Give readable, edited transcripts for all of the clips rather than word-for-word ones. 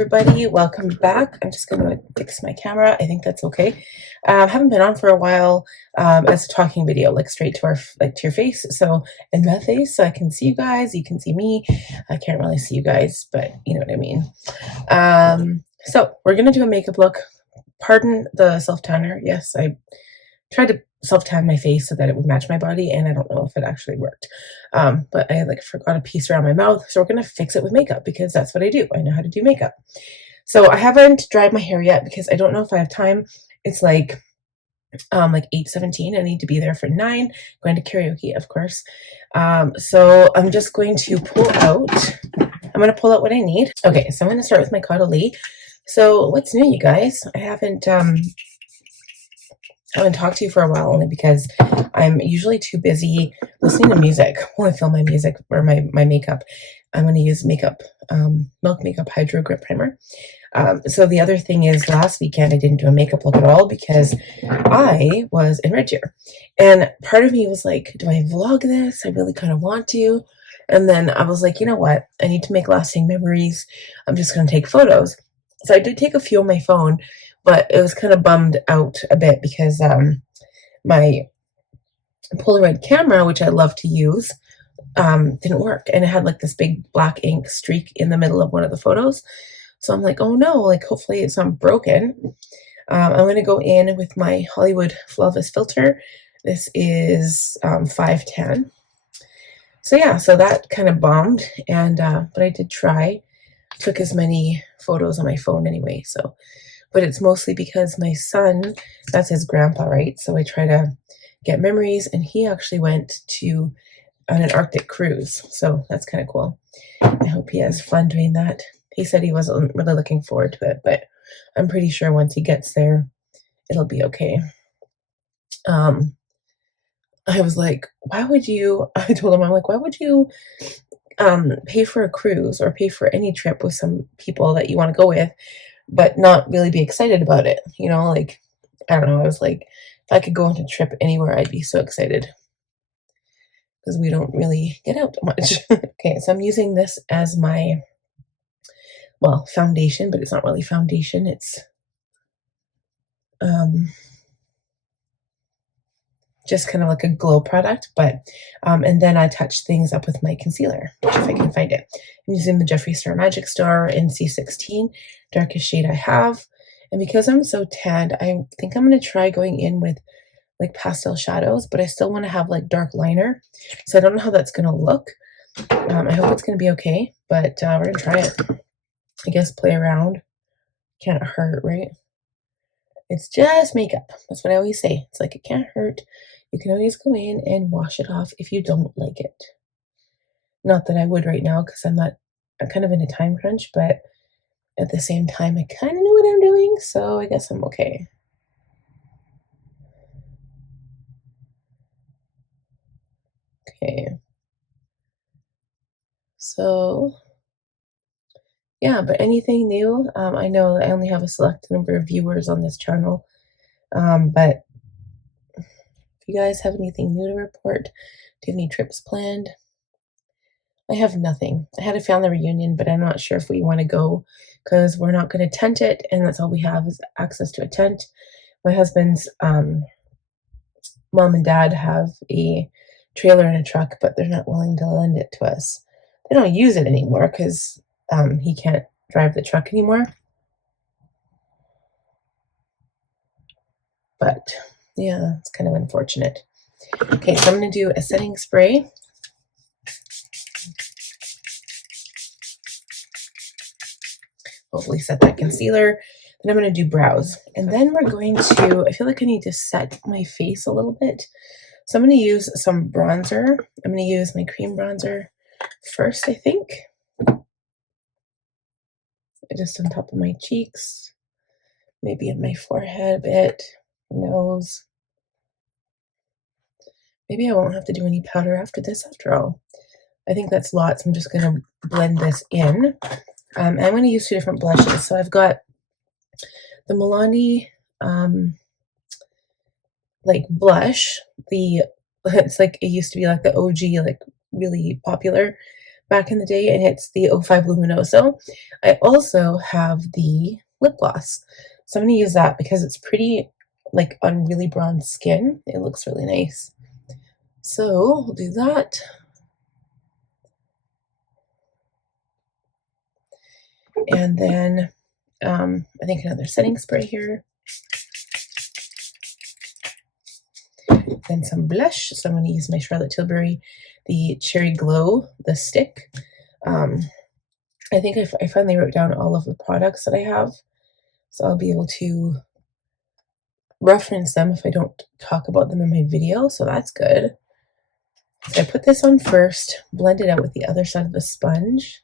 everybody, welcome back. I'm just going to fix my camera. I think that's okay. Haven't been on for a while as a talking video, like straight to your face. So in my face, so I can see you guys. You can see me. I can't really see you guys, but you know what I mean. So we're gonna do a makeup look. Pardon the self tanner. Yes, I tried to self tan my face so that it would match my body, and I don't know if it actually worked. But I forgot a piece around my mouth, so we're gonna fix it with makeup because that's what I do. I know how to do makeup. So I haven't dried my hair yet because I don't know if I have time. It's like 8:17. I need to be there for 9. Going to karaoke, of course. So I'm just going to pull out. I'm going to pull out what I need. Okay, so I'm going to start with my Caudalie. So what's new, you guys? I haven't talked to you for a while, only because I'm usually too busy listening to music while I film my music or my makeup. I'm going to use Milk Makeup Hydrogrip Primer. So the other thing is, last weekend I didn't do a makeup look at all because I was in Red Deer. And part of me was like, do I vlog this? I really kind of want to. And then I was like, you know what? I need to make lasting memories. I'm just going to take photos. So I did take a few on my phone, but it was kind of bummed out a bit because my Polaroid camera, which I love to use, didn't work. And it had like this big black ink streak in the middle of one of the photos. So I'm like, oh no, hopefully it's not broken. I'm going to go in with my Hollywood Flawless filter. This is 510. So yeah, so that kind of bombed, and but I did try. Took as many photos on my phone anyway, so. But it's mostly because my son, that's his grandpa, right? So I try to get memories, and he actually went on an Arctic cruise, so that's kind of cool. I hope he has fun doing that. He said he wasn't really looking forward to it, but I'm pretty sure once he gets there, it'll be okay. I was like, why would you, I told him, I'm like, why would you pay for a cruise or pay for any trip with some people that you want to go with, but not really be excited about it? You know, I don't know. I was like, if I could go on a trip anywhere, I'd be so excited because we don't really get out much. Okay, so I'm using this as my, well, foundation, but it's not really foundation. It's just kind of like a glow product, but and then I touch things up with my concealer, which if I can find it. I'm using the Jeffree Star Magic Star in C16, darkest shade I have. And because I'm so tanned, I think I'm going to try going in with like pastel shadows, but I still want to have like dark liner. So I don't know how that's going to look. I hope it's going to be okay, but we're going to try it. I guess play around. Can't hurt, right? It's just makeup. That's what I always say. It's like, it can't hurt. You can always go in and wash it off if you don't like it. Not that I would right now because I'm kind of in a time crunch, but at the same time, I kind of know what I'm doing, so I guess I'm okay. Okay. So, yeah, but anything new? I know I only have a select number of viewers on this channel, but if you guys have anything new to report, do you have any trips planned? I have nothing. I had a family reunion, but I'm not sure if we want to go because we're not going to tent it, and that's all we have is access to a tent. My husband's mom and dad have a trailer and a truck, but they're not willing to lend it to us. They don't use it anymore because he can't drive the truck anymore. But yeah, it's kind of unfortunate. Okay, so I'm going to do a setting spray. Hopefully set that concealer. Then I'm going to do brows. And then we're going to, I feel like I need to set my face a little bit. So I'm going to use some bronzer. I'm going to use my cream bronzer first, I think. Just on top of my cheeks. Maybe in my forehead a bit. Nose. Maybe I won't have to do any powder after this after all. I think that's lots. I'm just going to blend this in. I'm going to use 2 different blushes. So I've got the Milani blush. It's like, it used to be like the OG, like really popular, back in the day, and it's the '05 Luminoso. I also have the lip gloss. So I'm going to use that because it's pretty, like, on really bronze skin. It looks really nice. So we'll do that. And then I think another setting spray here. Then some blush. So I'm going to use my Charlotte Tilbury, the Cherry Glow, the stick. I think I finally wrote down all of the products that I have. So I'll be able to reference them if I don't talk about them in my video. So that's good. So I put this on first, blend it out with the other side of the sponge,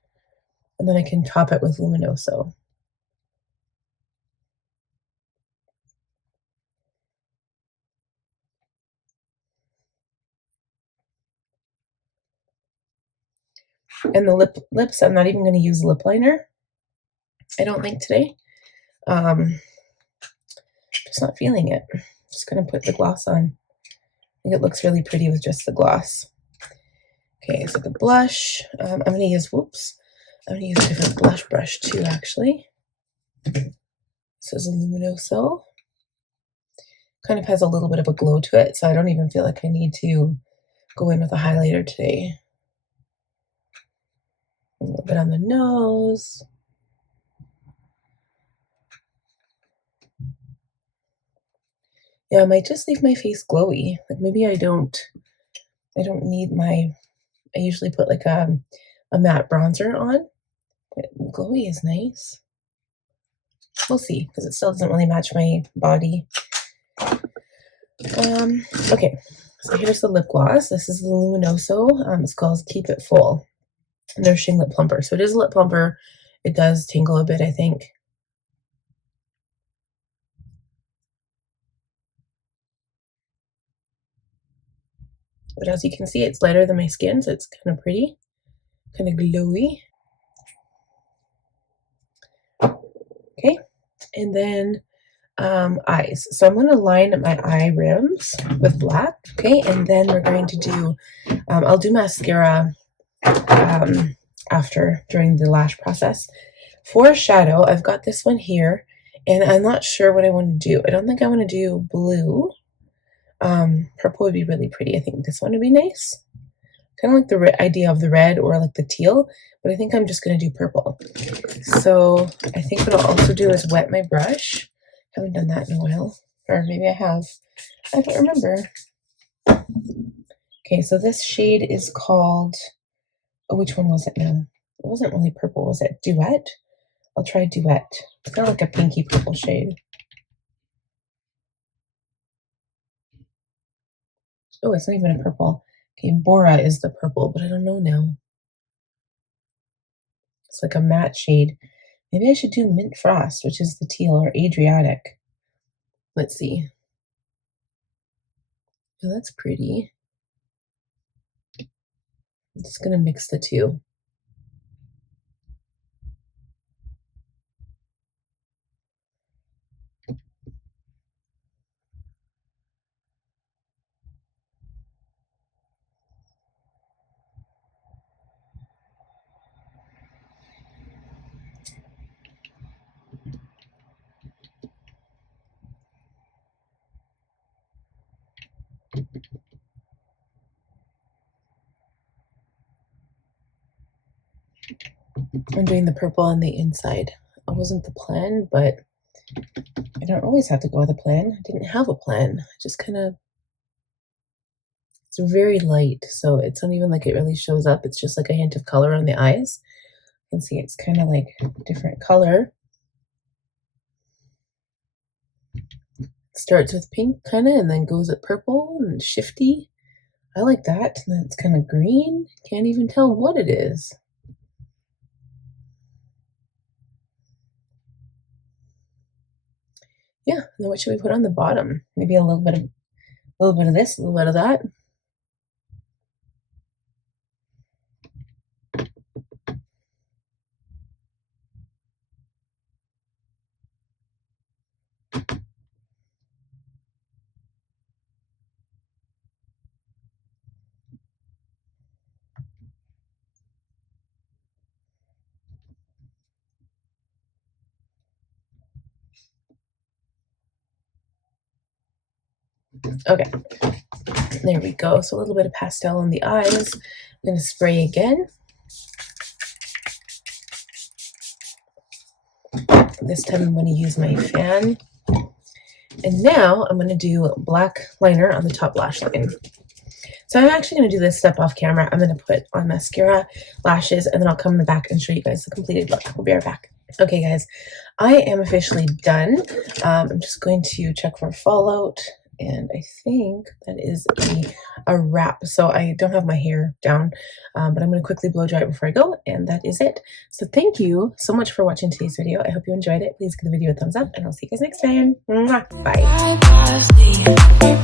and then I can top it with Luminoso. And the lips, I'm not even going to use lip liner, I don't think, today. Just not feeling it. Just going to put the gloss on. I think it looks really pretty with just the gloss. Okay, so the blush, I'm going to use, I'm going to use a different blush brush too, actually. This is a Luminoso. Kind of has a little bit of a glow to it, so I don't even feel like I need to go in with a highlighter today. A little bit on the nose. Yeah, I might just leave my face glowy. Like, maybe I don't need my, I usually put like a matte bronzer on, but glowy is nice. We'll see, because it still doesn't really match my body. Okay, so here's the lip gloss. This is the Luminoso. It's called Keep It Full Nourishing Lip Plumper. So it is a lip plumper. It does tingle a bit, I think. But as you can see, it's lighter than my skin, so it's kind of pretty, kind of glowy. Okay, and then eyes. So I'm going to line my eye rims with black. Okay, and then we're going to do, I'll do mascara after, during the lash process. For shadow, I've got this one here, and I'm not sure what I want to do. I don't think I want to do blue. Purple would be really pretty. I think this one would be nice. Kind of like the idea of the red or like the teal, but I think I'm just going to do purple. So I think what I'll also do is wet my brush. Haven't done that in a while, or maybe I have. I don't remember. Okay, so this shade is called, oh, which one was it now? It wasn't really purple, was it? Duet? I'll try Duet. It's kind of like a pinky purple shade. Oh, it's not even a purple. Okay, Bora is the purple, but I don't know now. It's like a matte shade. Maybe I should do Mint Frost, which is the teal, or Adriatic. Let's see. Oh, that's pretty. I'm just going to mix the two. I'm doing the purple on the inside. It wasn't the plan, but I don't always have to go with a plan. I didn't have a plan. I just kind of, it's very light, so it's not even like it really shows up. It's just like a hint of color on the eyes. You can see it's kind of like different color. It starts with pink kind of and then goes at purple and shifty. I like that. And then it's kind of green. Can't even tell what it is. Yeah, and then what should we put on the bottom? Maybe a little bit of this, a little bit of that. Okay, there we go. So a little bit of pastel on the eyes. I'm going to spray again. This time I'm going to use my fan. And now I'm going to do black liner on the top lash line. So I'm actually going to do this step off camera. I'm going to put on mascara, lashes, and then I'll come in the back and show you guys the completed look. We'll be right back. Okay, guys, I am officially done. I'm just going to check for fallout, and I think that is a wrap. So I don't have my hair down, but I'm going to quickly blow dry it before I go, and that is it. So thank you so much for watching today's video. I hope you enjoyed it. Please give the video a thumbs up, and I'll see you guys next time. Mwah. Bye.